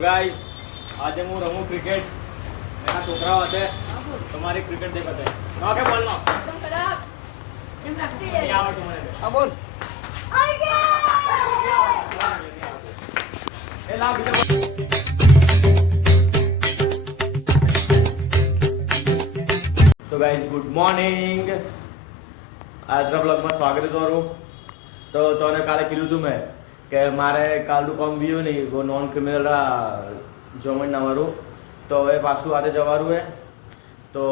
Guys आज હું રમું ક્રિકેટ એના છોકરાઓ હતે તમારી ક્રિકેટ દેખાતે ના કે બોલનો એકદમ ખરાબ કેમ લાગતી હે નહીં આવડતું મને હા બોલ આઈ ગયા એ લા બીજો તો ગાइस ગુડ મોર્નિંગ આજના બ્લોગમાં સ્વાગત છે તમારું તો તને કાલે કીધું તું મેં કે મારે કાલનું કામ ગયું નહીં वो नॉन क्रिमिनल જોમેન્ટ નામારું તો હવે પાછું આજે જવાનું હે તો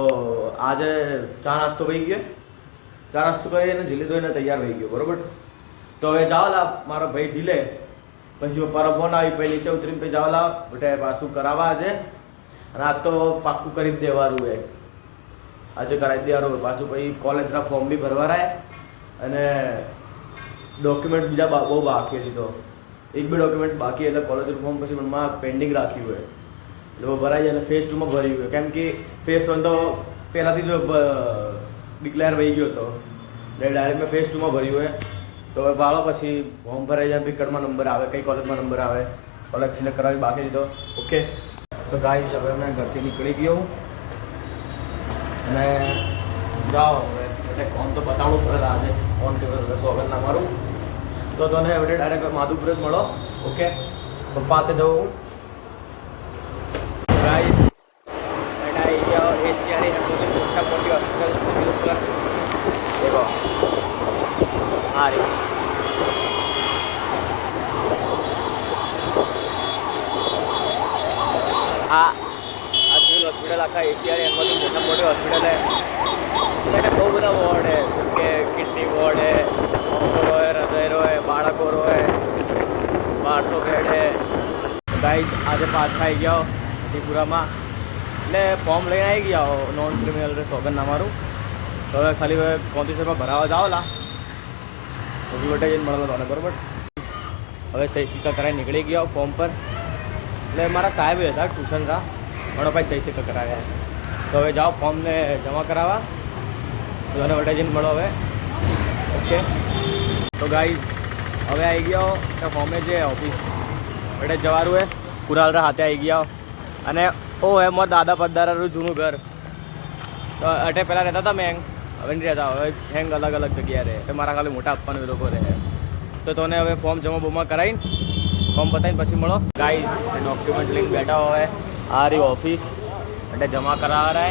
આજે ચા નાસ્તો થઈ ગયો ચા નાસ્તો કરીને ઝીલી ધોઈને તૈયાર થઈ ગયો બરોબર તો હવે જાઓ લા મારો ભાઈ ઝીલે પછી પપ્પાનો ફોન આવી પછી નીચે ઉતરીને પછી જાઓ લા એટલે પાછું કરાવવા આજે અને આજ તો પાક્કું કરી જ દેવાનું હે આજે કરાવી દેવાનું પાછું પછી કોલેજના ફોર્મ બી ભરવાના અને ડોક્યુમેન્ટ્સ બીજા બહુ બાકી છે તો એક બે ડોક્યુમેન્ટ્સ બાકી એટલે કોલેજનું ફોર્મ પછી મનમાં પેન્ડિંગ રાખ્યું હોય એટલે ભરાઈ જાય એટલે ફેઝ 2માં ભર્યું હોય કેમ કે ફેઝ 1 તો પહેલાંથી જ ડિક્લેર થઈ ગયો હતો એટલે ડાયરેક્ટ મેં ફેઝ 2માં ભર્યું હોય તો હવે ભાળો પછી ફોર્મ ભરાઈ જાય પિકટમાં નંબર આવે કઈ કોલેજમાં નંબર આવે કોલેજ સિલેક્ટ કરાવી બાકી દીધો ઓકે તો ગાઈસ હવે મેં ઘરથી નીકળી ગયો અને જાઓ હવે એટલે કોમ તો બતાવવું પડે આજે કોણ કેવું સ્વાગત ના મારું તો તને હવે ડાયરેક્ટ માધુપુર જ મળો ઓકે પપ્પા હાથે જવું ગાઈસ એના એરિયા એશિયાની મોટા મોટી હોસ્પિટલ સિવિલ ઉપર દેખો આ રે આ સિવિલ હોસ્પિટલ આખા એશિયાની એમાંથી મોટા મોટી હોસ્પિટલ હે એને બહુ બધા વોર્ડ હે જેમ કે કિડની વોર્ડ હે હૃદય રોય બાળકો રોય 1200 બેડ હે ગાઈસ આજે પાછા આવી ગયા ત્રિપુરામાં એટલે ફોર્મ લઈને આવી ગયા નોન ક્રિમિનલ રે સોગન અમારું તો હવે ખાલી હવે કોમ્પિટિશનમાં ભરાવા જાઓ લા પછી વટે જઈને મળવા તને બરાબર હવે સહી સિક્કા કરાવી નીકળી ગયા ફોર્મ પર એટલે મારા સાહેબ હતા ટ્યુશનના પણ ભાઈ સહી સિક્કા કરાવ્યા તો હવે જાઓ ફોર્મને જમા કરાવવા તો એને વટે જઈને મળો હવે ઓકે તો ગાઈસ હવે આવી ગયો તો ફોર્મે જે ઓફિસ એટલે જવાનું હે કુરાલરા હાથે આવી ગયા અને ઓ હે મોર દાદા પદ્દારાનું જૂનું ઘર તો અટે પહેલાં રહેતા હતા મેં હવે નહીં રહેતા હવે હેંગ અલગ અલગ જગ્યાએ રહે એટલે મારા ખાલી મોટા આપવાનું એ લોકો રહે તો તને હવે ફોર્મ જમા બમા કરાવીને ફોર્મ બતાવીને પછી મળો ગાઈસ ડોક્યુમેન્ટ લઈને બેઠા હોય આ રહી ઓફિસ એટલે જમા કરાવવા રહે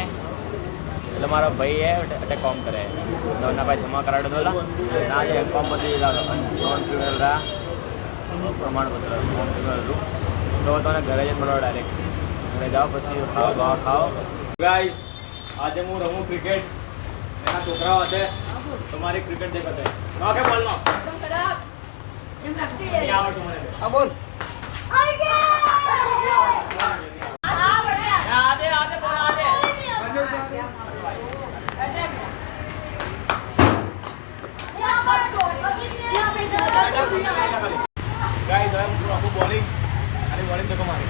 એટલે મારો ભાઈ હે એટલે કોમ કરે તો એના ભાઈ જમા કરાવી દો ના જે કોમ બધી નોન ક્રિમિનલ રા પ્રમાણપત્ર નોન ક્રિમિનલ તો તને ઘરે જ મળો ડાયરેક્ટ ઘરે જાઓ પછી ખાઓ બહાર ખાઓ ગાઈસ આજે હું રમું ક્રિકેટ એના છોકરાઓ હતે તમારી ક્રિકેટ દેખાતે ના કે બોલનો એકદમ ખરાબ કેમ લાગતી હે નહીં આવડતું મને હા બોલ આઈ ગયા આદે આદે બોલ આદે गाइस हम आपको बॉलिंग अरे बॉलिंग देखो मारे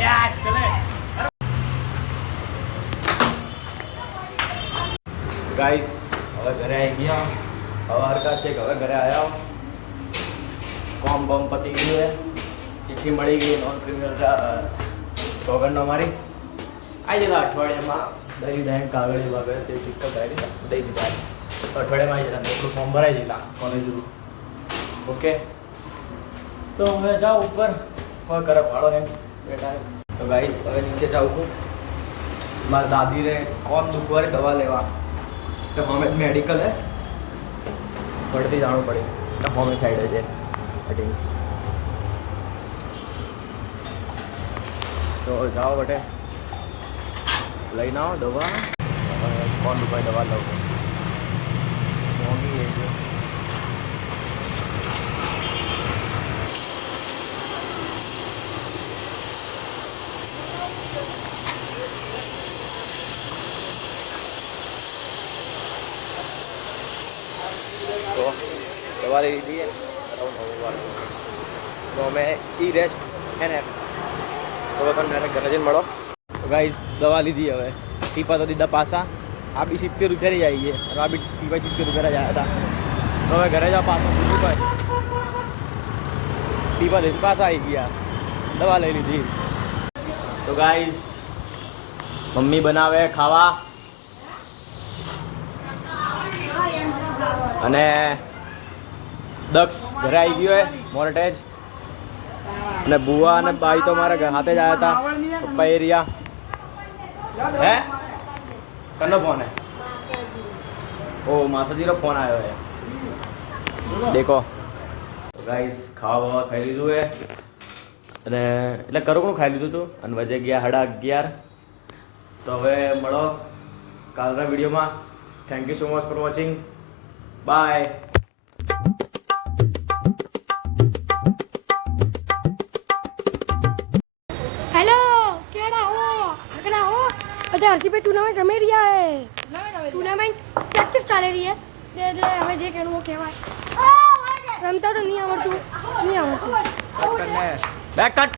यार चले गाइस હવે ઘરે આવી ગયા હવે હરકા છે હવે ઘરે આવ્યા કોમ બમ પતી ગયું હે ચિઠ્ઠી મળી ગઈ નોન ક્રિમિનલ સોગંદનો મારી આવી જતા અઠવાડિયામાં દઈ બેંક કાગળ વગેરે છે સિક્કો કાઢી દઈ દીધા અઠવાડિયામાં આવી જતા એટલું ફોર્મ ભરાઈ દીધા કોલેજનું ઓકે તો હવે જાઓ ઉપર કોઈ કરે ભાડો એમ બેટા તો ગાઈસ હવે નીચે જાઉં છું મારા દાદીને કોણ દુખવારી દવા લેવા તો અમે મેડિકલ હે પડતી જાણવું પડે તો અમે સાઈડે છે હટી તો જાઓ બટે લઈને આવો દવા કોણ દુખવારી દવા લઉં મોંઘી છે તો દવા લઈ લીધી તો અમે ઈ રેસ્ટ હે ને તો તમે મેરે ઘરે જઈને મળો તો ગાઈસ દવા લીધી હવે ટીપા તો દીધા પાછા આ બી 70 રૂપિયા જ આવી છે અને આ બી ટીપા 70 રૂપિયા જ આવ્યા હતા તો હવે ઘરે જાઓ પાછું બીજું ભાઈ ટીપા લઈને પાછા આવી ગયા દવા લઈ લીધી. તો ગાઈસ મમ્મી બનાવે ખાવા અને દક્ષ ઘરે આવી ગયો હે મોરટેજ અને બુઆ અને બાઈ તો મારા હાથે જ આવ્યા હતા. પપ્પા એરિયા હે કનો ફોન હે? ઓ માસાજીનો ફોન આવ્યો હે. દેખો તો ગાઈસ ખાવા બાવા ખાઈ લીધું હે અને એટલે કરોકનું ખાઈ લીધું હતું અને વજે ગયા 11:30. તો હવે મળો કાલના વિડીયોમાં. Thank you so much for watching. Bye. Hello केड़ा हो अगड़ा हो अच्छा आरसीबी टूर्नामेंट रमे रिया है टूर्नामेंट प्रैक्टिस चाले रही है એટલે હવે જે કહેવું वो કહેવાય રમતા તો નહીં આવડતું બેક કટ.